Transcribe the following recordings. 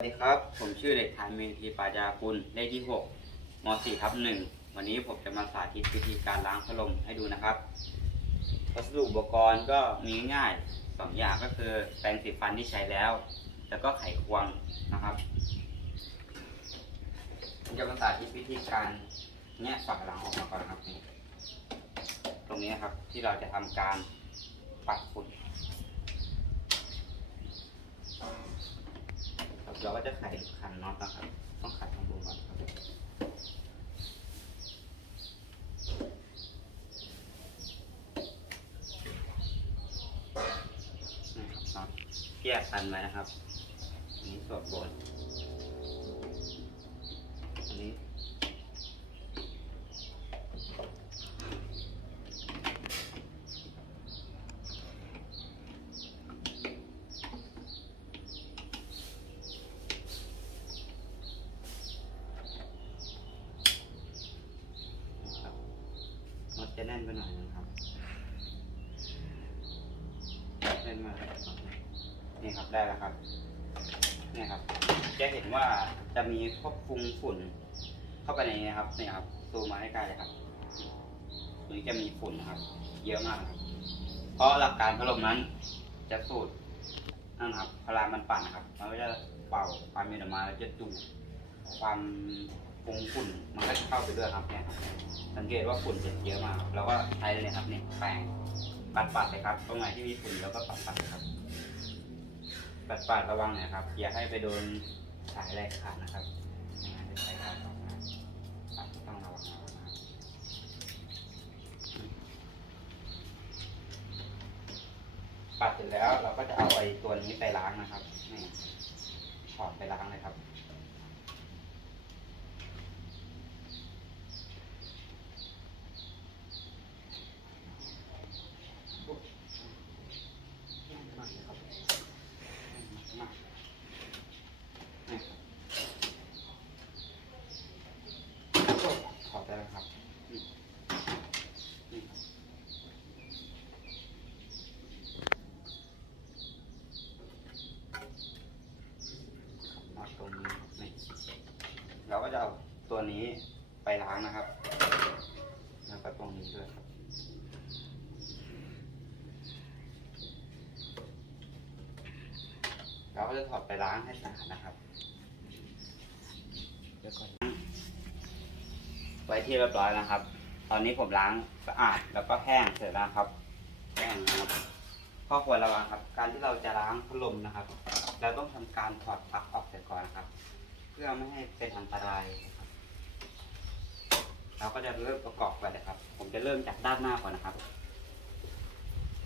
สวัสดีครับ ผมชื่อเด็กชายเมธีปาจาคุณเลขที่6ม4ทับ1วันนี้ผมจะมาสาธิตวิธีการล้างพัดลมให้ดูนะครับ วัสดุอุปกรณ์ก็มีง่ายสองอย่างก็คือแปรงสีฟันที่ใช้แล้ว แล้วก็ไขควงนะครับผมจะมาสาธิตวิธีการแงะฝาหลังออกมาก่อนนะครับนี่ตรงนี้ครับที่เราจะทำการปัดฝุ่น ครับเรา ก็จะไขขันน็อตนะครับ ต้องขัดทางบนก่อนครับนี่ครับน็อตแยกกันไว้นะครับ นี้ส่วนบนนี้ นะครับมันจะ แน่นไปหน่อยนะครับแน่นมากเลยครับนี่ครับได้แล้วครับนี่ครับ จะเห็นว่าจะมีควบคุมฝุ่นเข้าไปในนี้ครับนี่ครับซูมมาให้ใกล้เลยครับตรงนี้จะมีฝุ่นครับ เยอะมากครับ เพราะหลักการพัดลมนั้น จะสูดนั่นครับพลามันปั่นนะครับมันก็จะเป่าความเย็นออกมาแล้วจะดูดความ งฝุ่นมันก็จะเข้าไปด้วยครับเนี่ยสังเกตว่าฝุ่นจะเยอะมากเราก็ใช้เลยครับเนี่ยแปรงปัดปัดๆเลยครับ ตรงไหนที่มีฝุ่นเราก็ปัดปัดๆเลยครับปัดปัดๆระวังน่อยครับ อย่าให้ไปโดนสายแรงขาดนะครับใช้การตกงานปัดก็ต้องระวังนะครับปัดเสร็จแล้วเราก็จะเอาไอ้ตัวนี้ไปล้างนะครับนี่ถอดไปล้างเลยครับ มากเลยครับมากนี่ขอได้แล้วครับนี่นี่น็อตตรงนี้นี่เราก็จะเอาตัวนี้างนะครับแล้วก็ตรงนี้ด้วยครับเราก็จะถอดไปล้างให้สะอาดนะครับเดี๋ยวก่อนไว้ที่เรียบร้อยนะครับ ตอนนี้ผมล้างสะอาดแล้วก็แห้งเสร็จแล้วครับ แห้งนะครับข้อควรระวังครับ การที่เราจะล้างพัดลมนะครับ เราต้องทำการถอดปลั๊กออกเสียก่อนนะครับ เพื่อไม่ให้เป็นอันตราย เราก็จะเริ่มประกอบไปนะครับ ผมจะเริ่มจากด้านหน้าก่อนนะครับ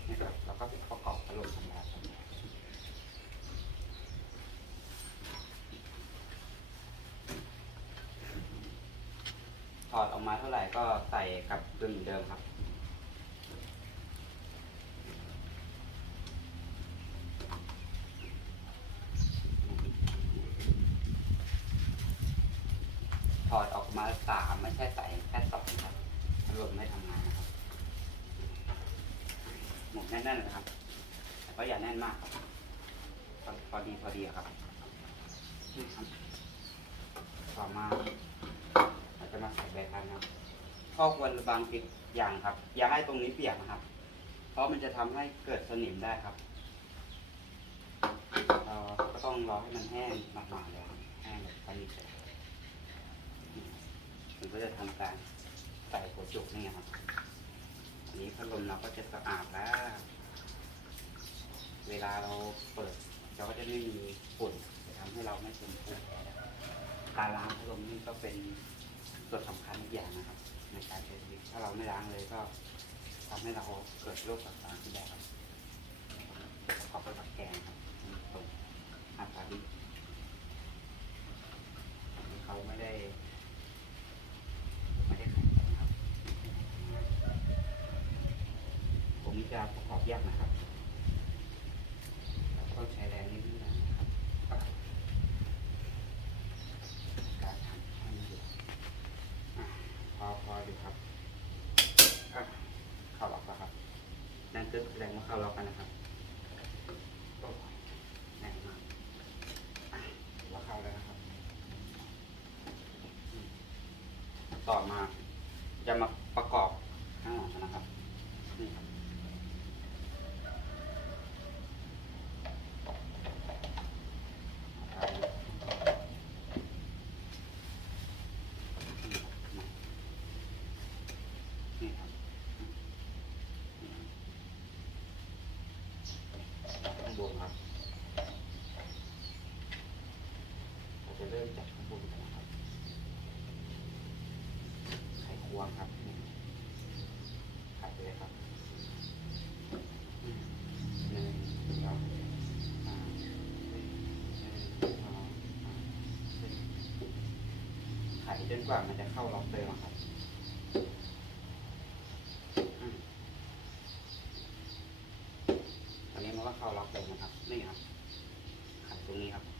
นี่ครับเราก็ประกอบพัดลมธรรมดาครับถอดออกมาเท่าไหร่ก็ใส่กับดึงเหมือนเดิมครับ อดออกมาสามไม่ใช่ใส่แค่สองครับพัดลมไม่ทำงานนะครับหมวกแน่นๆเลยนะครับ แต่ก็อย่าแน่นมากครับพอพอดีพอดีครับนี่ครับต่อมาเราจะมาใส่ใบพันนะครับข้อควรระวังอีกอย่างครับ อย่าให้ตรงนี้เปียกนะครับ เพราะมันจะทำให้เกิดสนิมได้ครับ เราก็ต้องรอให้มันแห้งมากๆเลยครับแห้งแบบสนิทเล มันก็จะทำการใส่หัวจุกนี่ครับอันนี้พัดลมเราก็จะสะอาดแล้ว เวลาเราเปิดเราก็จะไม่มีฝุ่นจะทำให้เราไม่เป็นฝุ่นการล้างพัดลมนี่ก็เป็นส่วนสำคัญอีกอย่างนะครับ ในการใช้ชีวิตถ้าเราไม่ล้างเลยก็ทำให้เราเกิดโรคต่างๆขึ้นได้ครับ ผมจะประกอบแยกนะครับแล้วก็ใช้แรงนิดนึงนะครับการทำให้ดูพอพอดีครับเข้าล็อกแล้วครับนั่นคือแรงมาเข้าล็อกกันนะครับแรงมากว่าเข้าแล้วนะครับ ต่อมาจะมาประกอบข้างหลังนะครับนี่ครับ ไขควงครับนี่ไขไปเลยครับหนึ่งสองสามสี่หนึ่งสองสามสี่ไขจนกว่ามันจะเข้าล็อกเดิมอะครับอืมตอนนี้มันก็เข้าล็อกเดิมนะครับ นี่ครับไขตรงนี้ครับ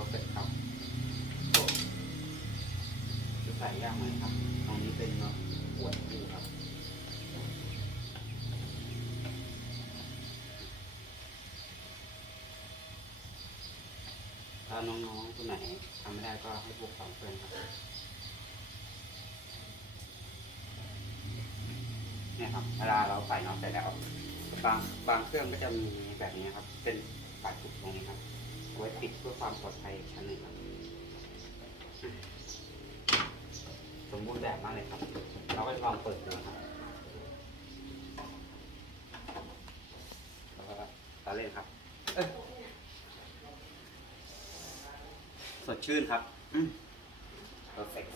ตัวเป็ดครับโอ้จะใส่ยากไหมครับ ตรงนี้เป็นเนาะขวดอยู่ครับถ้าน้องๆคนไหนทำไม่ได้ก็ให้พวกสองเพื่อนครับเนี่ยครับเวลาเราใส่น็อตเสร็จแล้ว บางบางเครื่องก็จะมีแบบนี้ครับ เป็นฝาจุกตรงนี้ครับ ไว้ปิดเพื่อความปลอดภัยอีกชั้นหนึ่งครับสมบูรณ์แบบมากเลยครับ เราก็จะลองเปิดดูนะครับแล้วก็ตาเล่นครับเอ้ยสดชื่นครับอืม perfect